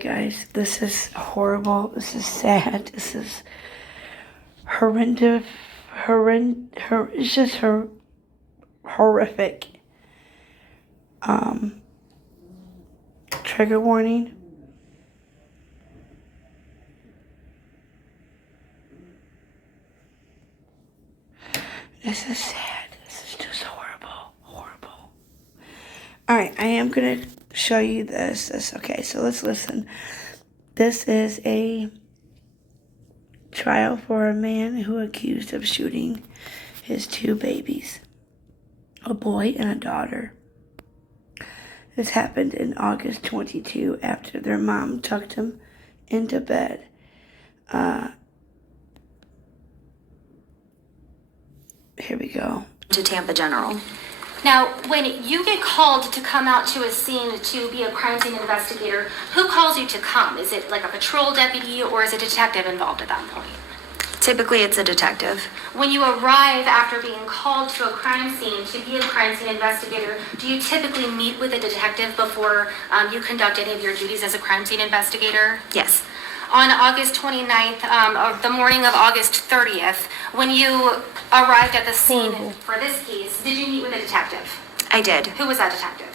Guys, this is horrible. This is sad. This is horrendous. It's just horrific. Trigger warning. This is sad. This is just horrible. Horrible. Alright, I am going to show you this. Okay, so let's listen. This is a trial for a man who accused of shooting his two babies, a boy and a daughter. This happened in August 22 after their mom tucked him into bed. Here we go. To Tampa General. Now, when you get called to come out to a scene to be a crime scene investigator, who calls you to come? Is it like a patrol deputy or is a detective involved at that point? Typically, it's a detective. When you arrive after being called to a crime scene to be a crime scene investigator, do you typically meet with a detective before you conduct any of your duties as a crime scene investigator? Yes. On August 29th, or the morning of August 30th, when you arrived at the scene for this case, did you meet with a detective? I did. Who was that detective?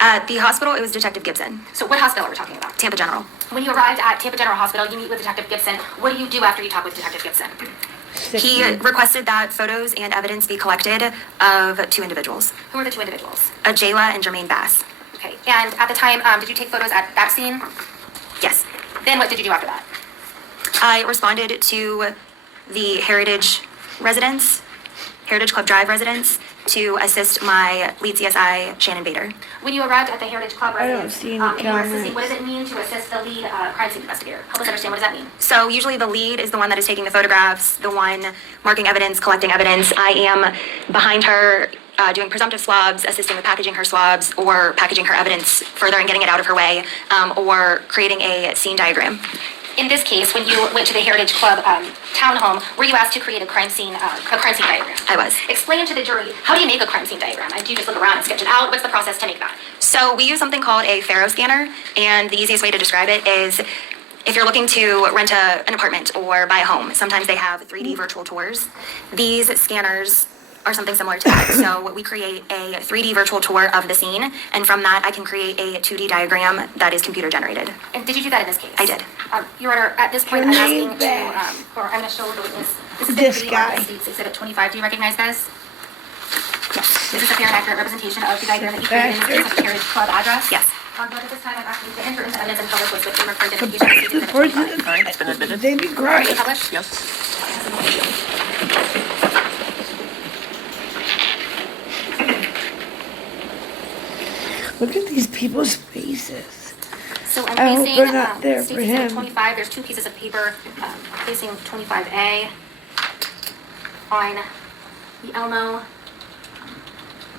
At the hospital, it was Detective Gibson. So what hospital are we talking about? Tampa General. When you arrived at Tampa General Hospital, you meet with Detective Gibson. What do you do after you talk with Detective Gibson? He requested that photos and evidence be collected of two individuals. Who are the two individuals? Jayla and Jermaine Bass. Okay, and at the time, did you take photos at that scene? Yes. Then what did you do after that? I responded to the Heritage Club Drive residents, to assist my lead CSI, Shannon Bader. When you arrived at the Heritage Club residence, see any and you were assisting, comments. what does it mean to assist the lead crime scene investigator? Help us understand, what does that mean? So usually the lead is the one that is taking the photographs, the one marking evidence, collecting evidence. I am behind her doing presumptive swabs, assisting with packaging her swabs, or packaging her evidence further and getting it out of her way, or creating a scene diagram. In this case, when you went to the Heritage Club townhome, were you asked to create a crime scene diagram? I was. Explain to the jury, how do you make a crime scene diagram? Do you just look around and sketch it out? What's the process to make that? So we use something called a Faro scanner, and the easiest way to describe it is if you're looking to rent an apartment or buy a home, sometimes they have 3D virtual tours. These scanners are something similar to that. So we create a 3D virtual tour of the scene, and from that I can create a 2D diagram that is computer generated. And did you do that in this case? I did. Your Honor, at this point, I'm asking to, or I'm going to show the witness. This guy. States Exhibit 25. Do you recognize this? Yes. Is this a fair and accurate representation of the diagram that you created in the case of the Heritage Club address? Yes. But at this time, I'm asking you to enter into evidence and publish what's with your identification of Exhibit 25. All right, it's been admitted. They be Are you great. published? Yes. Look at these people's faces. So I'm I hope facing they're not there States for Exhibit him. 25. There's two pieces of paper facing 25A on the Elmo.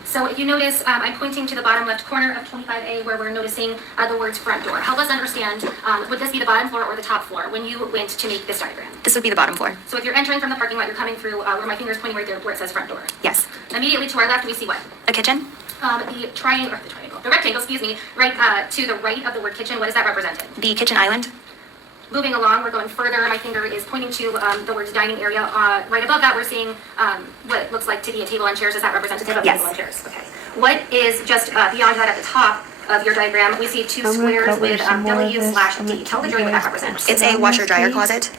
So if you notice, I'm pointing to the bottom left corner of 25A where we're noticing the words front door. Help us understand, would this be the bottom floor or the top floor when you went to make this diagram? This would be the bottom floor. So if you're entering from the parking lot, you're coming through where my finger is pointing right there where it says front door. Yes. Immediately to our left, we see what? A kitchen. The rectangle, right to the right of the word kitchen. What is that representing? The kitchen island. Moving along, we're going further. My finger is pointing to the words dining area. Right above that, we're seeing what looks like to be a table and chairs. Is that representative of Yes. table and chairs? Okay. What is just beyond that at the top of your diagram? We see two I'm gonna squares cover with some more of W/D. this. Tell the jury what that represents. It's a washer dryer closet.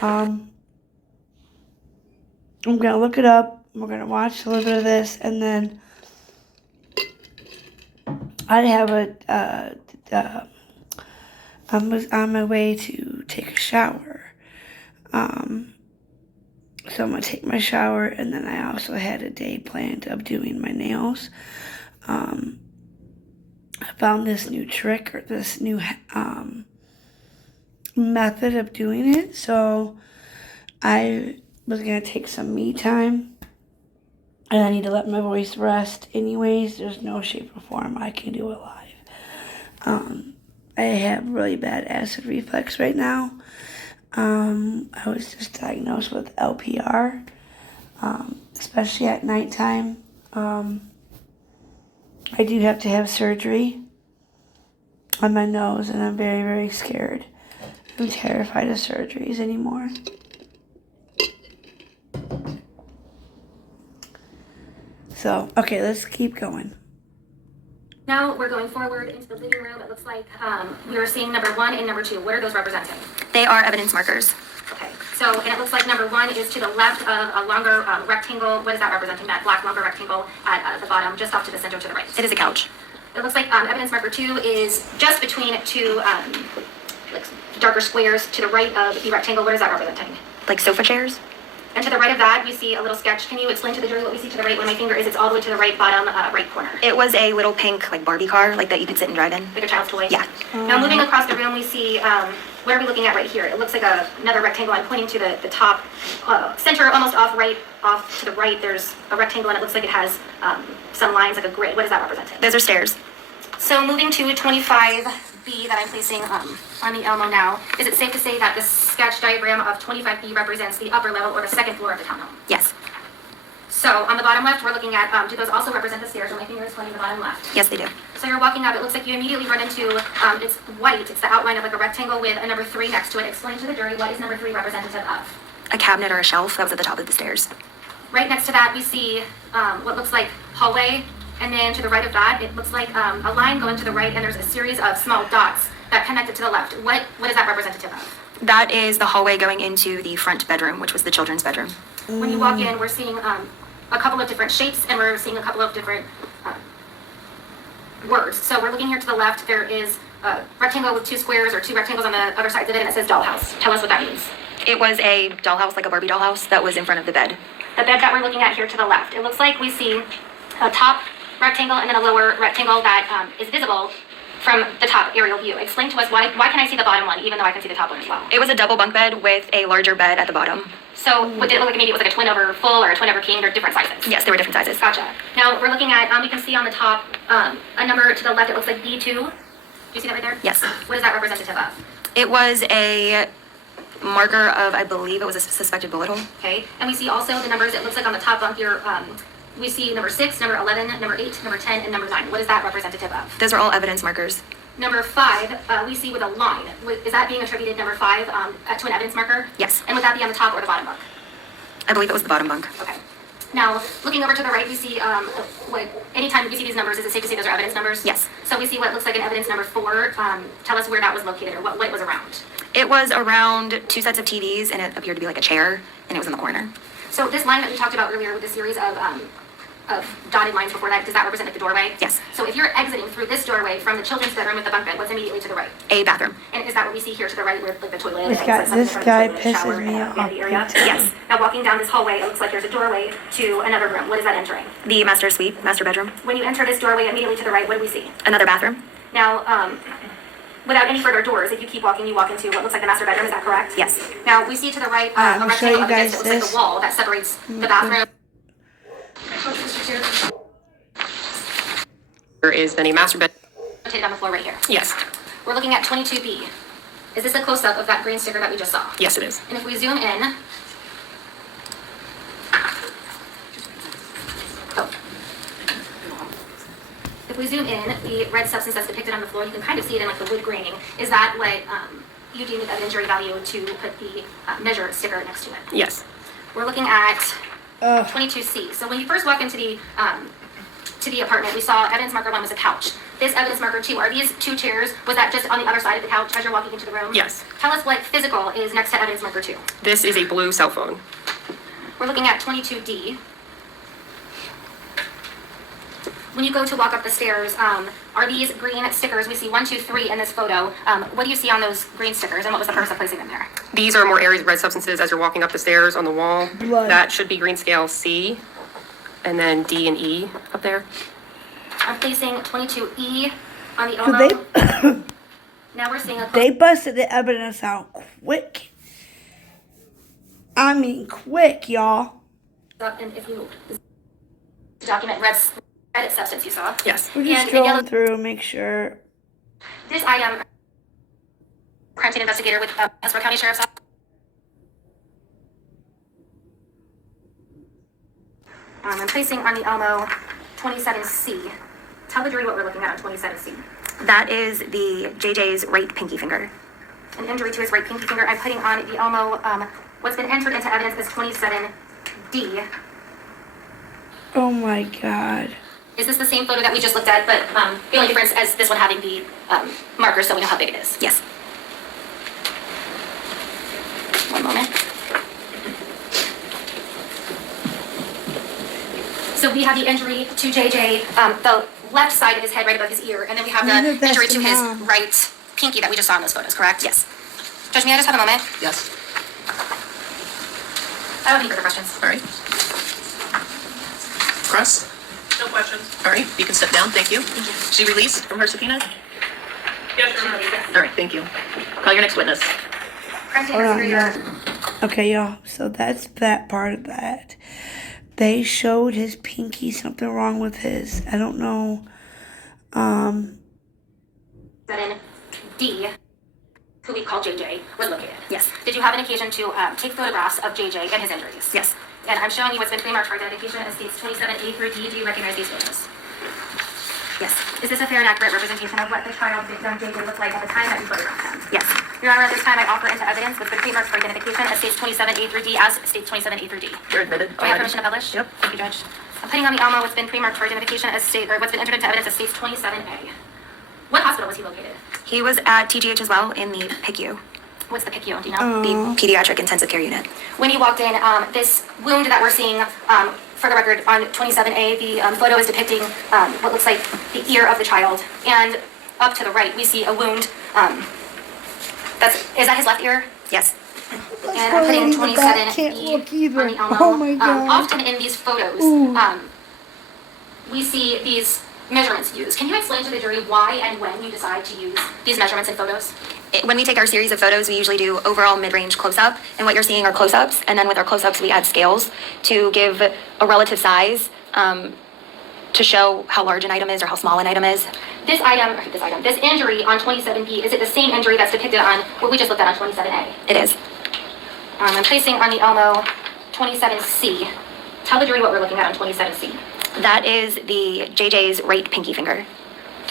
I'm gonna look it up. We're gonna watch a little bit of this, and then I have I was on my way to take a shower. So I'm gonna take my shower, and then I also had a day planned of doing my nails. I found this new trick, or this new method of doing it. So I was gonna take some me time, and I need to let my voice rest anyways. There's no shape or form I can do it live. I have really bad acid reflux right now. I was just diagnosed with LPR, especially at nighttime. I do have to have surgery. on my nose, and I'm very, very scared. I'm terrified of surgeries anymore. So, okay, let's keep going. Now we're going forward into the living room. It looks like we are seeing number 1 and number 2. What are those representing? They are evidence markers. Okay, so, and it looks like number 1 is to the left of a longer rectangle. What is that representing? That black longer rectangle at the bottom, just off to the center to the right. It is a couch. It looks like evidence marker 2 is just between two like darker squares to the right of the rectangle. What is that representing? Like sofa chairs? And to the right of that, we see a little sketch. Can you explain to the jury what we see to the right where my finger is? It's all the way to the right bottom right corner. It was a little pink like Barbie car, like that you could sit and drive in. Like a child's toy? Yeah. Now moving across the room, we see, what are we looking at right here? It looks like another rectangle. I'm pointing to the top center, almost off to the right. There's a rectangle and it looks like it has some lines like a grid. What is that representing? Those are stairs. So moving to 25B that I'm placing on the Elmo now, is it safe to say that the sketch diagram of 25B represents the upper level or the second floor of the townhome? Yes. So on the bottom left, we're looking at, do those also represent the stairs? And my finger is pointing the bottom left. Yes, they do. So you're walking up, it looks like you immediately run into, it's white, it's the outline of like a rectangle with a number 3 next to it. Explain to the jury, what is number 3 representative of? A cabinet or a shelf that was at the top of the stairs. Right next to that, we see what looks like hallway, and then to the right of that, it looks like a line going to the right, and there's a series of small dots that connect it to the left. What is that representative of? That is the hallway going into the front bedroom, which was the children's bedroom. When you walk in, we're seeing a couple of different shapes, and we're seeing a couple of different words. So we're looking here to the left, there is a rectangle with 2 squares or 2 rectangles on the other sides of it, and it says dollhouse. Tell us what that means. It was a dollhouse, like a Barbie dollhouse, that was in front of the bed. The bed that we're looking at here to the left, it looks like we see a top rectangle and then a lower rectangle that is visible from the top aerial view. Explain to us why can I see the bottom one even though I can see the top one as well? It was a double bunk bed with a larger bed at the bottom. So did it look like maybe it was like a twin over full or a twin over king or different sizes? Yes, they were different sizes. Gotcha. Now we're looking at, we can see on the top a number to the left, it looks like B2. Do you see that right there? Yes. What is that representative of? It was a marker of, I believe it was a suspected bullet hole. Okay, and we see also the numbers, it looks like on the top bunk here, we see number 6, number 11, number 8, number 10, and number 9. What is that representative of? Those are all evidence markers. Number 5, we see with a line. Is that being attributed, number 5, to an evidence marker? Yes. And would that be on the top or the bottom bunk? I believe it was the bottom bunk. Okay. Now, looking over to the right, we see anytime we see these numbers, is it safe to say those are evidence numbers? Yes. So we see what looks like an evidence number 4. Tell us where that was located or what it was around. It was around 2 sets of TVs, and it appeared to be like a chair, and it was in the corner. So this line that we talked about earlier with a series of dotted lines before that, does that represent like the doorway? Yes. So if you're exiting through this doorway from the children's bedroom with the bunk bed, what's immediately to the right? A bathroom. And is that what we see here to the right where like the toilet This and guy- like, something this from guy the toilet, shower, pisses me and, off. vanity area? Yes. Now walking down this hallway, it looks like there's a doorway to another room. What is that entering? The master suite, master bedroom. When you enter this doorway immediately to the right, what do we see? Another bathroom. Now, without any further doors, if you keep walking, you walk into what looks like the master bedroom. Is that correct? Yes. Now we see to the right I'm a gonna show rectangle you up against guys it. It looks like this. the wall that separates the bathroom. There is then a master bed. Rotated on the floor right here. Yes. We're looking at 22B. Is this a close-up of that green sticker that we just saw? Yes, it is. And if we zoom in, if we zoom in, the red substance that's depicted on the floor, you can kind of see it in like the wood graining. Is that what you deem of injury value to put the measure sticker next to it? Yes. We're looking at Ugh. 22C. So when you first walk into the apartment, we saw evidence marker 1 was a couch. This evidence marker 2, are these 2 chairs? Was that just on the other side of the couch as you're walking into the room? Yes. Tell us what physical is next to evidence marker 2. This is a blue cell phone. We're looking at 22D. When you go to walk up the stairs, are these green stickers? We see 1, 2, 3 in this photo. What do you see on those green stickers, and what was the purpose of placing them there? These are more areas of red substances as you're walking up the stairs on the wall. Blood. That should be green scale C, and then D and E up there. I'm placing 22E on the So elbow. Now we're seeing a They busted the evidence out quick. I mean, quick, y'all. up, and if you document red substance you saw. Yes. We're just And in yellow- scrolling through, make sure. This item, crime scene investigator with Hillsborough County Sheriff's Office. I'm placing on the Elmo 27C. Tell the jury what we're looking at on 27C. That is the JJ's right pinky finger. An injury to his right pinky finger. I'm putting on the Elmo, what's been entered into evidence is 27D. Oh my God. Is this the same photo that we just looked at, but the only difference as this one having the marker so we know how big it is? Yes. One moment. So we have the injury to JJ, the left side of his head right above his ear, and then we have Maybe the that's injury the to his mom. right pinky that we just saw in those photos, correct? Yes. Judge, may I just have a moment? Yes. I don't have any further questions. All right. Cross? No questions. All right, you can step down. Thank you. She released from her subpoena? Yes, Your Honor. All right, thank you. Call your next witness. Granting Hold the on, superior- y'all. Okay, y'all. So that's that part of that. They showed his pinky something wrong with his. I don't know. That in D, who we call JJ, was located. Yes. Did you have an occasion to take photographs of JJ and his injuries? Yes. And I'm showing you what's been pre-marked for identification as states 27A through D. Do you recognize these photos? Yes. Is this a fair and accurate representation of what the child victim JJ looked like at the time that you photographed him? Yes. Your Honor, at this time I offer into evidence what's been pre-marked for identification as states 27A through D as states 27A through D. You're admitted. Do I have permission to publish? Yep. Thank you, Judge. I'm putting on the Elmo what's been pre-marked for identification as what's been entered into evidence as states 27A. What hospital was he located? He was at TGH as well in the PICU, What's the PICU? Do you know? the pediatric intensive care unit. When you walked in, this wound that we're seeing, for the record, on 27A, the photo is depicting what looks like the ear of the child. And up to the right, we see a wound. Is that his left ear? Yes. And I'm putting Poor lady, the back 27E can't look either. on the Elmo. Oh my God. Often in these photos, we see these measurements used. Can you explain to the jury why and when you decide to use these measurements in photos? When we take our series of photos, we usually do overall mid-range close-up, and what you're seeing are close-ups, and then with our close-ups, we add scales to give a relative size to show how large an item is or how small an item is. This injury on 27B, is it the same injury that's depicted on what we just looked at on 27A? It is. I'm placing on the Elmo 27C. Tell the jury what we're looking at on 27C. That is the JJ's right pinky finger.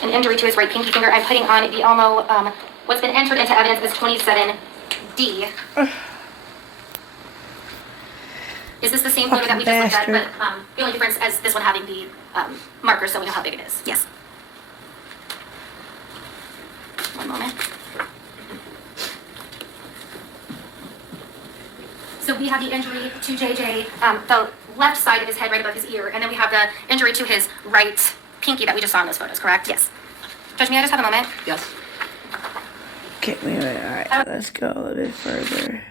An injury to his right pinky finger. I'm putting on the Elmo, what's been entered into evidence as 27D. Is this the same photo that we just looked at, Bastard. but the only difference as this one having the marker so we know how big it is? Yes. One moment. So we have the injury to JJ, the left side of his head right above his ear, and then we have the injury to his right pinky that we just saw in those photos, correct? Yes. Judge, may I just have a moment? Yes. Okay, wait. All right, let's go a little bit further.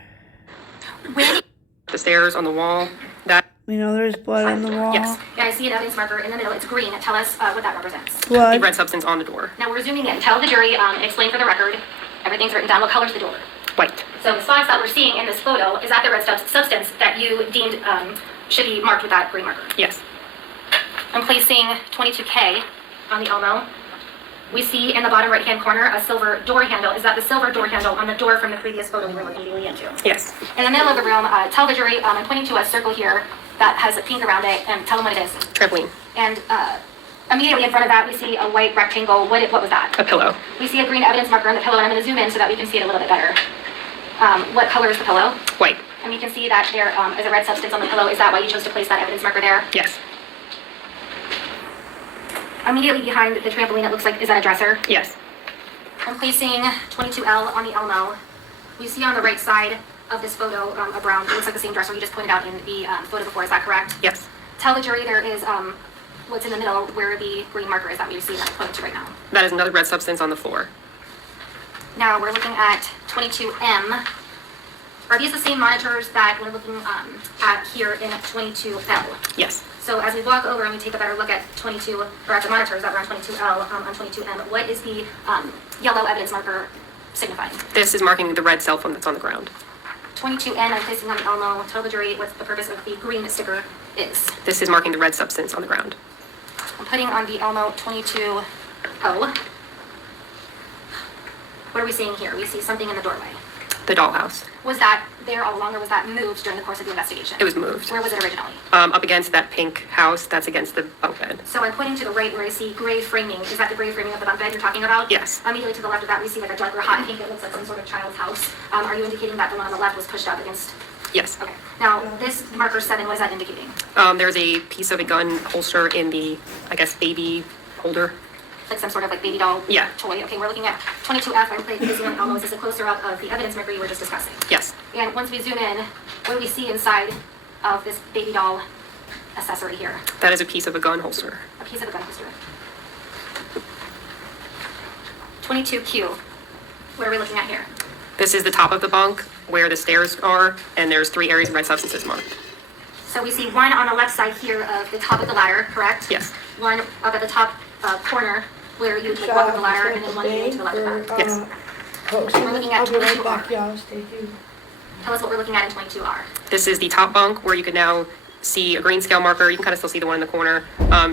When The stairs on the wall, that, We know there's blood on the wall. Yes, and I see an evidence marker in the middle. It's green. Tell us what that represents. the Blood. red substance on the door. Now we're zooming in. Tell the jury and explain for the record. Everything's written down. What color's the door? White. So the spots that we're seeing in this photo, is that the red substance that you deemed should be marked with that green marker? Yes. I'm placing 22K on the Elmo. We see in the bottom right-hand corner a silver door handle. Is that the silver door handle on the door from the previous photo we were looking deeply into? Yes. In the middle of the room, tell the jury, I'm pointing to a circle here that has a pink around it, and tell them what it is. Trampoline. And immediately in front of that, we see a white rectangle. What was that? A pillow. We see a green evidence marker on the pillow, and I'm going to zoom in so that we can see it a little bit better. What color is the pillow? White. And you can see that there is a red substance on the pillow. Is that why you chose to place that evidence marker there? Yes. Immediately behind the trampoline, it looks like, is that a dresser? Yes. I'm placing 22L on the Elmo. We see on the right side of this photo a brown, it looks like the same dresser you just pointed out in the photo before. Is that correct? Yes. Tell the jury there is what's in the middle where the green marker is that we see that I'm pointing to right now. That is another red substance on the floor. Now we're looking at 22M. Are these the same monitors that we're looking at here in 22L? Yes. So as we walk over and we take a better look at 22, or at the monitors that were on 22L, on 22M, what is the yellow evidence marker signifying? This is marking the red cell phone that's on the ground. 22N, I'm placing on the Elmo. Tell the jury what the purpose of the green sticker is. This is marking the red substance on the ground. I'm putting on the Elmo 22O. What are we seeing here? We see something in the doorway. The dollhouse. Was that there all along, or was that moved during the course of the investigation? It was moved. Where was it originally? Up against that pink house that's against the bunk bed. So I'm pointing to the right where I see gray framing. Is that the gray framing of the bunk bed you're talking about? Yes. Immediately to the left of that, we see like a darker hot pink. It looks like some sort of child's house. Are you indicating that the one on the left was pushed up against? Yes. Okay. Now, this marker 7, what is that indicating? There's a piece of a gun holster in the, I guess, baby holder. Like some sort of like baby doll Yeah. toy. Okay, we're looking at 22F. I'm placing on almost as a closer up of the evidence marker you were just discussing. Yes. And once we zoom in, what do we see inside of this baby doll accessory here? That is a piece of a gun holster. A piece of a gun holster. 22Q. What are we looking at here? This is the top of the bunk where the stairs are, and there's 3 areas of red substances marked. So we see one on the left side here of the top of the ladder, correct? Yes. One up at the top corner where you would like, walk up the ladder, and then one to the left of that. Yes. We're looking at I'll be right 22R. back, y'all. Stay tuned. Tell us what we're looking at in 22R. This is the top bunk where you can now see a green scale marker. You can kind of still see the one in the corner.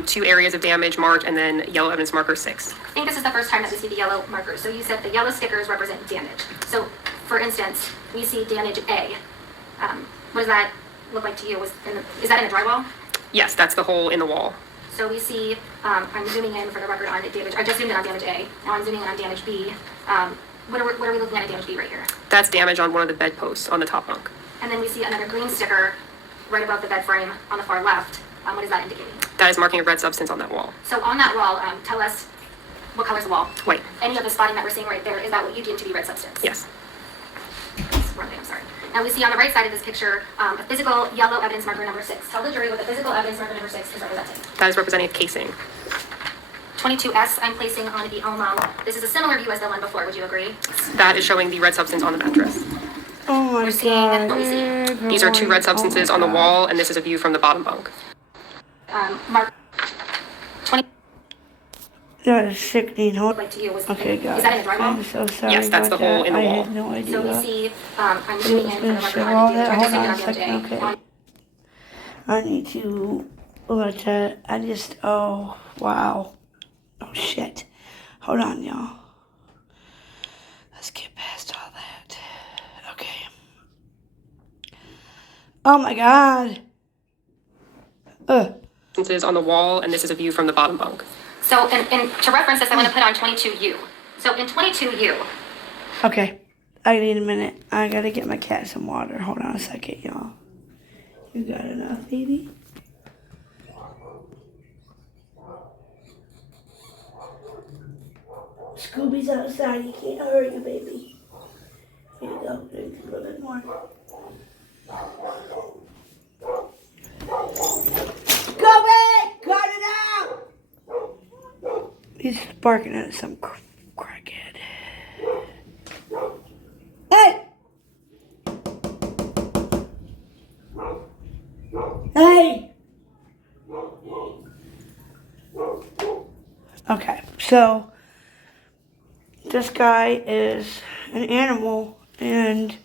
2 areas of damage marked, and then yellow evidence marker 6. I think this is the first time that we see the yellow markers. So you said the yellow stickers represent damage. So, for instance, we see damage A. What does that look like to you? Is that in a drywall? Yes, that's the hole in the wall. So we see, I'm zooming in for the record on damage. I just zoomed in on damage A. Now I'm zooming in on damage B. What are we looking at damage B right here? That's damage on one of the bedposts on the top bunk. And then we see another green sticker right above the bed frame on the far left. What is that indicating? That is marking a red substance on that wall. So on that wall, tell us what color's the wall? White. Any of the spotting that we're seeing right there, is that what you deem to be red substance? Yes. Wrong thing, I'm sorry. Now we see on the right side of this picture a physical yellow evidence marker number 6. Tell the jury what the physical evidence marker number 6 is representing. That is representing a casing. 22S I'm placing on the Elmo. This is a similar view as the one before, would you agree? That is showing the red substance on the mattress. Oh my We're seeing god. what we see. These are 2 red substances on the wall, and this is a view from the bottom bunk. Mark 20 That is sickening. Hold. like to you was Okay, guys. is that in the drywall? I'm so sorry. Yes, that's about the hole that. in the I wall. had no idea. So we see I'm zooming in for the record Show all on that. damage. I Hold just on a zoomed in second. on damage A. Okay. I need to let that. Oh, wow. Oh, shit. Hold on, y'all. Let's get past all that. Okay. Oh, my God. Substances on the wall, and this is a view from the bottom bunk. So and to reference this, I'm going to put on 22U. So in 22U, Okay. I need a minute. I gotta get my cat some water. Hold on a second, y'all. You got enough, baby? Scooby's outside. You can't hurt you, baby. Here you go. Drink a little bit more. Scooby! Cut it out! He's barking at some crackhead. Hey! Hey! Okay, so this guy is an animal, and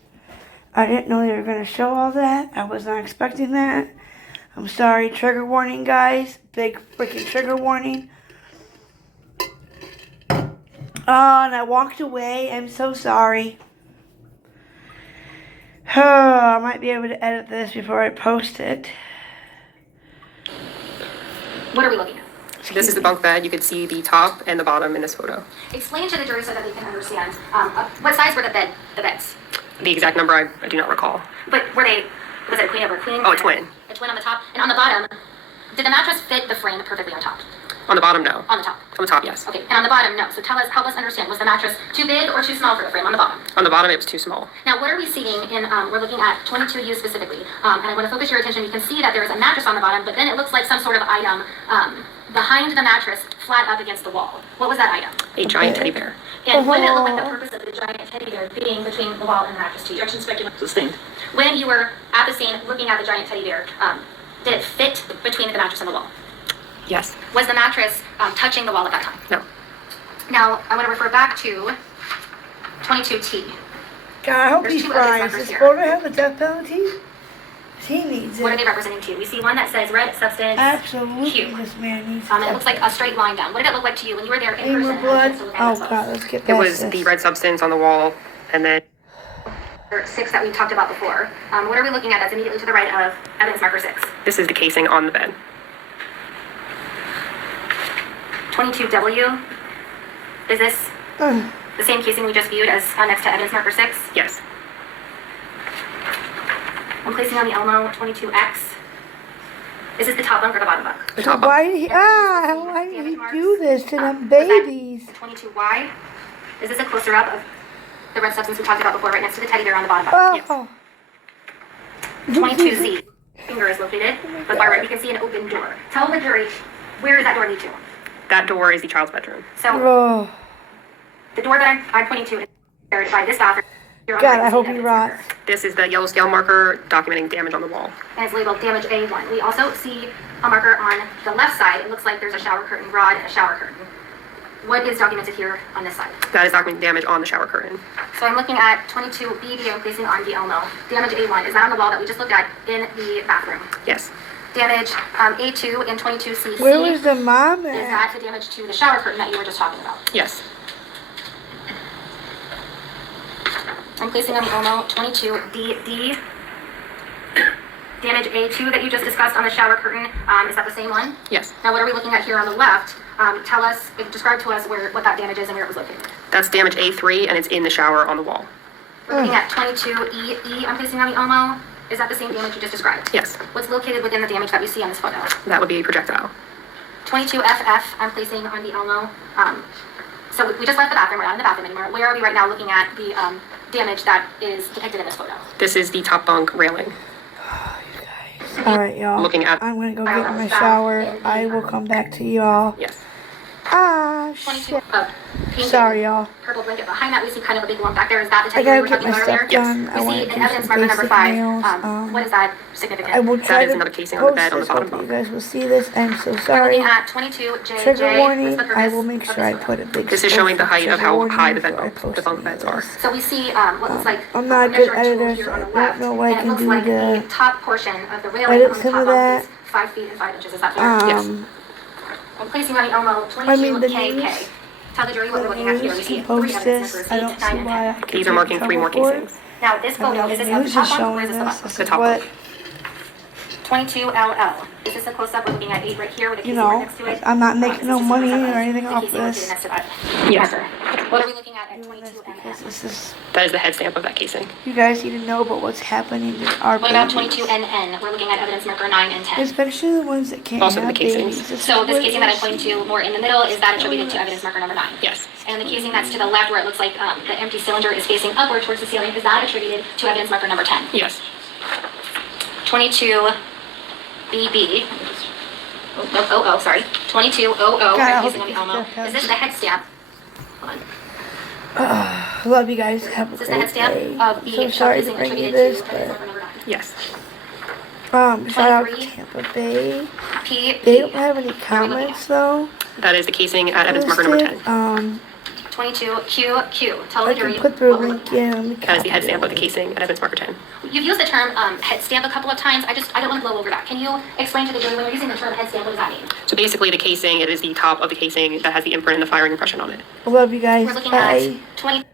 I didn't know they were going to show all that. I was not expecting that. I'm sorry. Trigger warning, guys. Big freaking trigger warning. Oh, and I walked away. I'm so sorry. I might be able to edit this before I post it. what are we looking at? So this is the bunk bed. You can see the top and the bottom in this photo. Explain to the jury so that they can understand. What size were the beds? The exact number I do not recall. But was it a queen over a queen? Oh, a twin. A twin on the top. And on the bottom, did the mattress fit the frame perfectly on top? On the bottom, no. On the top. On the top, yes. Okay, and on the bottom, no. So help us understand. Was the mattress too big or too small for the frame on the bottom? On the bottom, it was too small. Now, what are we seeing in, we're looking at 22U specifically, and I want to focus your attention. You can see that there is a mattress on the bottom, but then it looks like some sort of item behind the mattress, flat up against the wall. What was that item? A giant teddy bear. And what did it look like the purpose of the giant teddy bear being between the wall and the mattress to you? Objection speculation sustained. When you were at the scene looking at the giant teddy bear, did it fit between the mattress and the wall? Yes. Was the mattress touching the wall at that time? No. Now, I want to refer back to 22T. God, I hope There's he two cries. evidence Does markers Florida have a death penalty? He needs What are they it. representing to you? We see one that says red substance. Absolutely, Q. this man needs It looks like a straight line down. What did it look like to you when you were there in person? Amber and had a blood. chance to look at Oh it? God, let's get It past was this. the red substance on the wall, and then 6 that we talked about before. What are we looking at that's immediately to the right of evidence marker 6? This is the casing on the bed. 22W. Is this the same casing we just viewed as next to evidence marker 6? Yes. I'm placing on the Elmo 22X. Is this the top bunk or the bottom bunk? The top bunk. Why did he do this to them babies? 22Y. Is this a closer up of the red substance we talked about before, right next to the teddy bear on the bottom bunk? Oh. 22Z. Finger is located. The far right, we can see an open door. Tell the jury, where does that door lead to? That door is the child's bedroom. So Oh. the door that I'm pointing to is carried by this bathroom. Here on the God, right, I you see hope the he evidence rots. marker. This is the yellow scale marker documenting damage on the wall. And it's labeled damage A1. We also see a marker on the left side. It looks like there's a shower curtain rod and a shower curtain. What is documented here on this side? That is documenting damage on the shower curtain. So I'm looking at 22B, I'm placing on the Elmo. Damage A1, is that on the wall that we just looked at in the bathroom? Yes. Damage A2 and 22CC. Where was the mom Is at? that the damage to the shower curtain that you were just talking about? Yes. I'm placing on the Elmo 22DD. Damage A2 that you just discussed on the shower curtain, is that the same one? Yes. Now what are we looking at here on the left? Tell us, describe to us what that damage is and where it was located. That's damage A3 and it's in the shower on the wall. We're looking at 22EE, I'm placing on the Elmo. Is that the same damage you just described? Yes. What's located within the damage that we see on this photo? That would be a projectile. 22FF, I'm placing on the Elmo. So we just left the bathroom, we're not in the bathroom anymore. Where are we right now looking at the damage that is depicted in this photo? This is the top bunk railing. Alright, y'all. Looking at- I'm gonna go get in my shower. I will come back to y'all. Yes. Ah, 22 shit. painted Sorry, y'all. purple blanket behind that. We see kind of a big lump back there. Is that the I teddy bear gotta we were get talking my about stuff earlier? done. I We want see to in do evidence some marker number basic 5. nails. What is that significant? I will try is to another casing on the post bed on the this. bottom Hopefully you bunk. guys will see this. I'm so We're sorry. looking at 22JJ. Trigger warning. What's the I purpose will make of sure I this put photo? a big. This is showing the height of trigger how warning high the before I bed post the bunk any of beds are. this. So we see what looks like I'm not a good measuring tool editor, here so on I the don't left, know why I and it can looks do like the the top portion of the railing edit on the some top of bunk that. is 5 feet and 5 inches. Is that fair? Yes. I'm placing on the Elmo I mean, the 22KK. news- Tell the jury what we're looking at here. We news see can 3 post evidence this. markers, I 8, don't 9, see and why 10. I could These are get marking in 3 more trouble for it. casings. Now this I photo, mean, is the this of the news top is bunk or showing is this the this. bottom? This The is top what bunk. 22LL. Is this a close-up? We're looking at 8 right here with a you casing right know. next to it. I'm not making This no is money close-up or of anything the off casing located this. next to that Yes. marker. What are we looking at Doing this because 22MM? this is That is the head stamp of that casing. you guys need to know about what's happening in our What about babies. 22NN? We're looking at evidence marker 9 and 10. Especially the ones that can't Also have the casings. babies. So this casing that I'm pointing to more in the middle, is that attributed to evidence marker number 9? Yes. And the casing that's to the left where it looks like the empty cylinder is facing upward towards the ceiling, is that attributed to evidence marker number 10? Yes. 22BB. Sorry. 2200. God, I hope Casing on the it Elmo. gets stuck Is this the head stamp? Hold on. Love you guys. Have a Is this the head great stamp day. of the So sorry to casing bring you attributed this, to evidence but marker number 9? Yes. shout out to 23. Tampa Bay. P. They don't have any comments though. That is the casing at evidence marker number 10. Posted. 22QQ. Tell I the jury. can put the what we're link looking at. in. Let me That is the head copy stamp of the it. casing at evidence marker 10. You've used the term head stamp a couple of times. I don't want to blow over that. Can you explain to the jury when you're using the term head stamp, what does that mean? So basically the casing, it is the top of the casing that has the imprint and the firing impression on it. I love you guys. We're looking Bye. at 20.